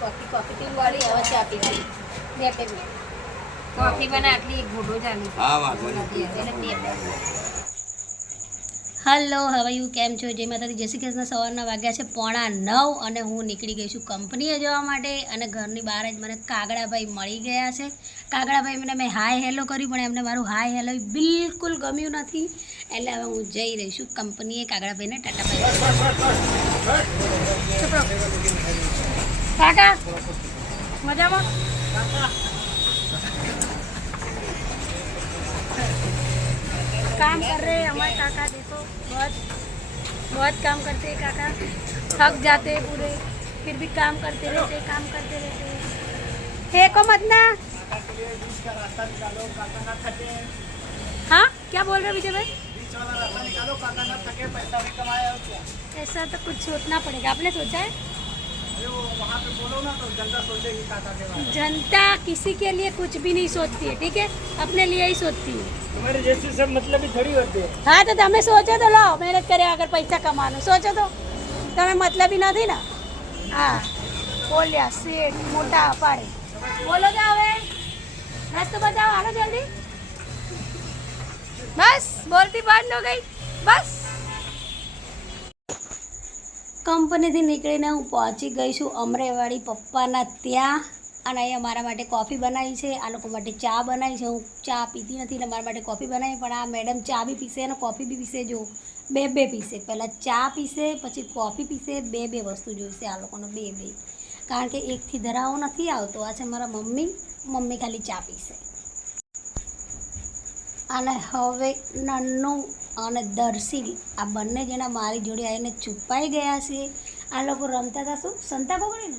Coffee P वाली और चाय पी वाली ले पे में कॉफी बना आटली एक घोटो जानी हां वांधो नहीं હલો હવે યુ કેમ છો? જય માતાજી, જય શ્રી કૃષ્ણ. સવારના વાગ્યા છે 8:45 અને હું નીકળી ગઈ છું કંપનીએ જવા માટે. અને ઘરની બહાર જ મને કાગડાભાઈ મળી ગયા છે. કાગડાભાઈ મને મેં હાય હેલો કર્યું પણ એમને મારું હાય હેલો બિલકુલ ગમ્યું નથી. એટલે હવે હું જઈ રહી છું કંપનીએ કાગડાભાઈને ટાટા બાય. કાકા મજામાં? काम कर रहे हैं हमारे काका, देखो बहुत काम करते हैं काका, थक जाते हैं पूरे, फिर भी काम करते रहते को मत ना. हाँ क्या बोल रहे विजय भाई? ऐसा तो कुछ सोचना पड़ेगा. आपने सोचा है? वहाँ पे बोलो ना तो जनता सोचेगी काका के बारे में. जनता किसी के लिए कुछ भी नहीं सोचती है, ठीक है? अपने लिए ही सोचती है. तुम्हारे जैसे सब मतलब ही थोड़ी होती है. हाँ तो તમે સોચો તો લો, મહેનત કરે આગળ પૈસા કમાવાનો સોચો તો તમે મતલબી નથી ને. હા બોલ્યા શેઠ મોટા પાડે. બોલો તો હવે નાસ્તો બતાવો, હાલો જલ્દી. બસ બોલતી બંધ હો ગઈ બસ. કંપનીથી નીકળીને હું પહોંચી ગઈ છું અમરેવાડી પપ્પાના ત્યાં. અને અહીંયા મારા માટે કોફી બનાવી છે, આ લોકો માટે ચા બનાવી છે. હું ચા પીતી નથી એટલે મારા માટે કોફી બનાવી, પણ આ મેડમ ચા બી પીશે અને કોફી બી પીશે. જો બે પીશે, પહેલાં ચા પીશે પછી કોફી પીશે. બે વસ્તુ જોઈશે આ લોકોને, બે કારણ કે એકથી ધરાવો નથી આવતો. આ છે મારા મમ્મી ખાલી ચા પીશે. અને હવે નન્નું અને દર્શીલ આ બંને જણા મારી જોડે આવીને છુપાઈ ગયા છે. આ લોકો રમતા હતા શું સંતા કોકડી ને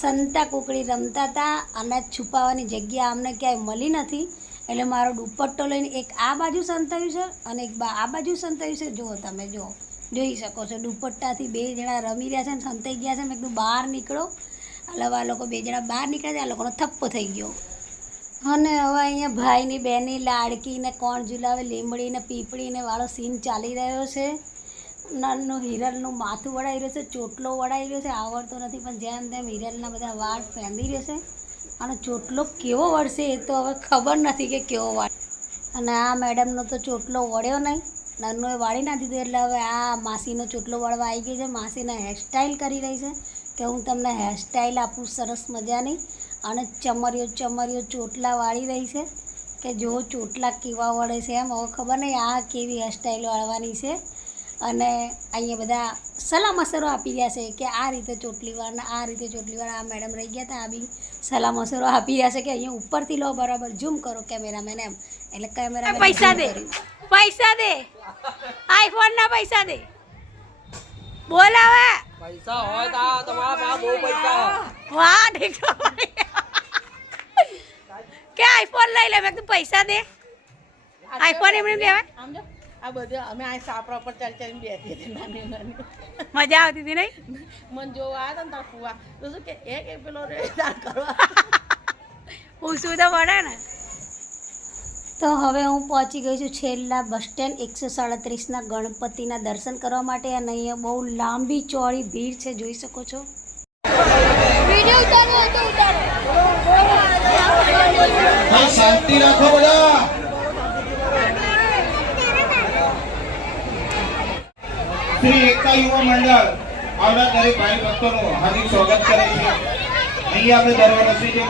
સંતા કોકડી રમતા હતા અને છુપાવાની જગ્યા અમને ક્યાંય મળી નથી. એટલે મારો દુપટ્ટો લઈને એક આ બાજુ સંતાયું છે અને એક આ બાજુ સંતાયું છે. જુઓ તમે જોઈ શકો છો દુપટ્ટાથી બે જણા રમી રહ્યા છે ને સંતાઈ ગયા છે. મેં કીધું બહાર નીકળો. એટલે આ લોકો બે જણા બહાર નીકળ્યા છે. આ લોકોનો થપ્પો થઈ ગયો. અને હવે અહીંયા ભાઈની બહેનની લાડકીને કોણ ઝુલાવે લીમડીને પીપળીને વાળો સીન ચાલી રહ્યો છે. નનનું હિરલનું માથું વળાઈ રહ્યું છે, ચોટલો વળાઈ રહ્યો છે. આવડતો નથી પણ જેમ તેમ હિરલના બધા વાળ ફેંદી રહેશે. અને ચોટલો કેવો વળશે એ તો હવે ખબર નથી કે કેવો વાળ. અને આ મેડમનો તો ચોટલો વળ્યો નહીં, નનનું એ વાળી ના દીધું. એટલે હવે આ માસીનો ચોટલો વળવા આવી ગઈ છે. માસીને હેરસ્ટાઈલ કરી રહી છે કે હું તમને હેરસ્ટાઈલ આપું સરસ મજાની. અને ચમરીઓ ચોટલા વાળી રહી છે કે જો ચોટલા કેવા વળે છે એમ. હવે ખબર નહીં આ કેવી હેરસ્ટાઈલ વાળવાની છે. અને અહીંયા બધા સલાહ મસરો આપી રહ્યા છે કે આ રીતે ચોટલીવાળને આ રીતે ચોટલીવાળા. આ મેડમ રહી ગયા હતા, આ બી સલાહ મસરો આપી રહ્યા છે કે અહીંયા ઉપરથી લો, બરાબર ઝૂમ કરો કેમેરામેન એમ. એટલે કેમેરા પૈસા દે આઈફોન ના પૈસા દે બોલાવે પૈસા હોય તો તમારા પાસે બહુ પૈસા. વાહ ઠીક કે આઈફોન લઈ લે. મેં તું પૈસા દે. આઈફોન એમને લેવાય. આ બધું અમે આ સાપરા પર ચાલીને બેઠી હતી નાની મજા આવતી હતી નહીં? મન જોવા આવ્યા હતા ને તાર ફુવા તો શું કે એક પેલો કરવા પૂછવું તો પડે ને. તો હવે હું પહોંચી ગઈ છું છેલ્લા બસ સ્ટેન્ડ 137ના ગણપતિના દર્શન કરવા માટે. અને અહીંયા બહુ લાંબી ચોળી ભીડ છે, જોઈ શકો છો. વિડિયો ઉતારો તો ઉતારો. શાંતિ રાખો બધા. શ્રી એકતા યુવા મંડળ આવનાર દરેક ભાઈ ભક્તોનું હાર્દિક સ્વાગત કરે છે. અહીં આપણે દર વર્ષે જે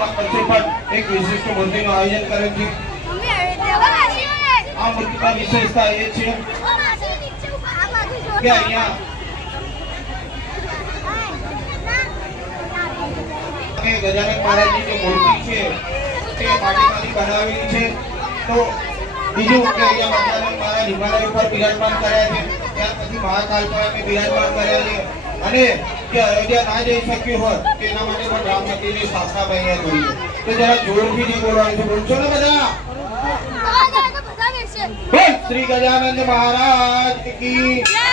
પણ એક વિશિષ્ટ મૂર્તિનું આયોજન કરે છે. આ મૂર્તિની વિશેષતા એ છે કે અહીંયા ગજાનન મહારાજની જે મૂર્તિ છે તે માટીમાંથી બનાવેલી છે. તો બીજું કે અહીંયા ગજાનન મહારાજ હિમાલય ઉપર બિરાજમાન કર્યા છે. ત્યાર પછી મહાકાલ પર અમે બિરાજમાન કર્યા છે. અને જે અયોધ્યા ના જઈ શક્યું હોત તેના માટે પણ રામ મંદિરની સ્થાપના અહીંયા કરી છે. તો જરા જોરથી નહીં બોલવાનું છે, બોલશો ને બધા. શ્રી ગજાનંદ મહારાજ કી જય.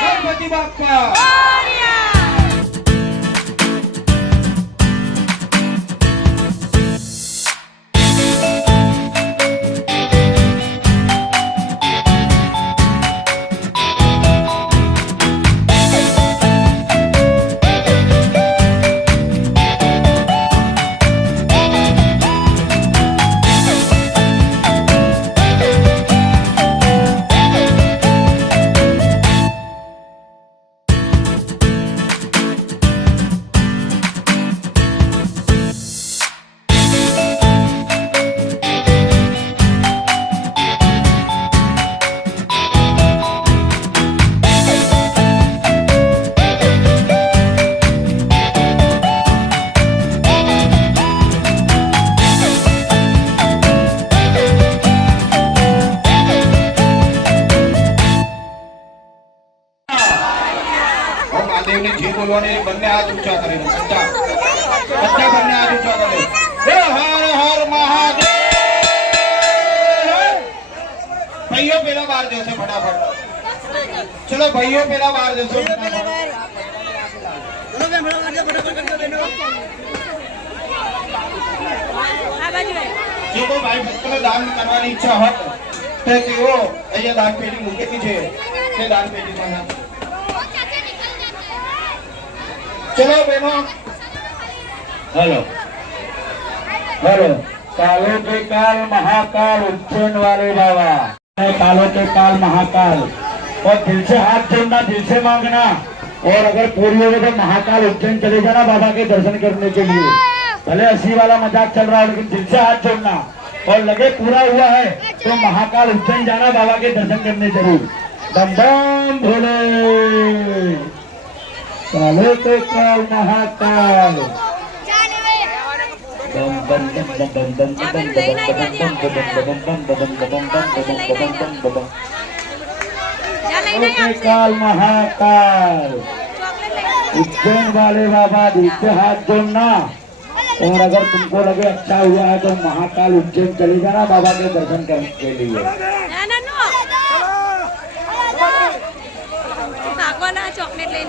ગણપતિ બાપ્પા. बच्चा बनने आज ऊंचा कर ले। हर हर महादेव। भाइयों पहला बार जैसे फटाफट, चलो भाइयों पहला बार जैसे जो कोई भाई भक्तों दान करવાની ઈચ્છા હોય તો તેઓ અહીંયા દાન પેટી મૂકેલી છે તે દાન પેટીમાં નાખો। ચલો બહેનો, हेलो हेलो कालो के काल महाकाल उज्जैन वाले बाबा, कालो के काल महाकाल, और दिल से हाथ जोड़ना, दिल से मांगना, और अगर पूरी होगी तो महाकाल उज्जैन चले जाना बाबा के दर्शन करने के लिए। भले हंसी वाला मजाक चल रहा है लेकिन दिल से हाथ जोड़ना, और लगे पूरा हुआ है तो महाकाल उज्जैन जाना बाबा के दर्शन करने जरूर। बम बम भोले, कालो के काल महाकाल। काल महाकाल उज्जैन वाले बाबा, दिल से हाथ जोड़ना, और अगर तुमको लगे अच्छा हुआ है तो महाकाल उज्जैन चले जाना बाबा के दर्शन करने के लिए। चॉकलेट ले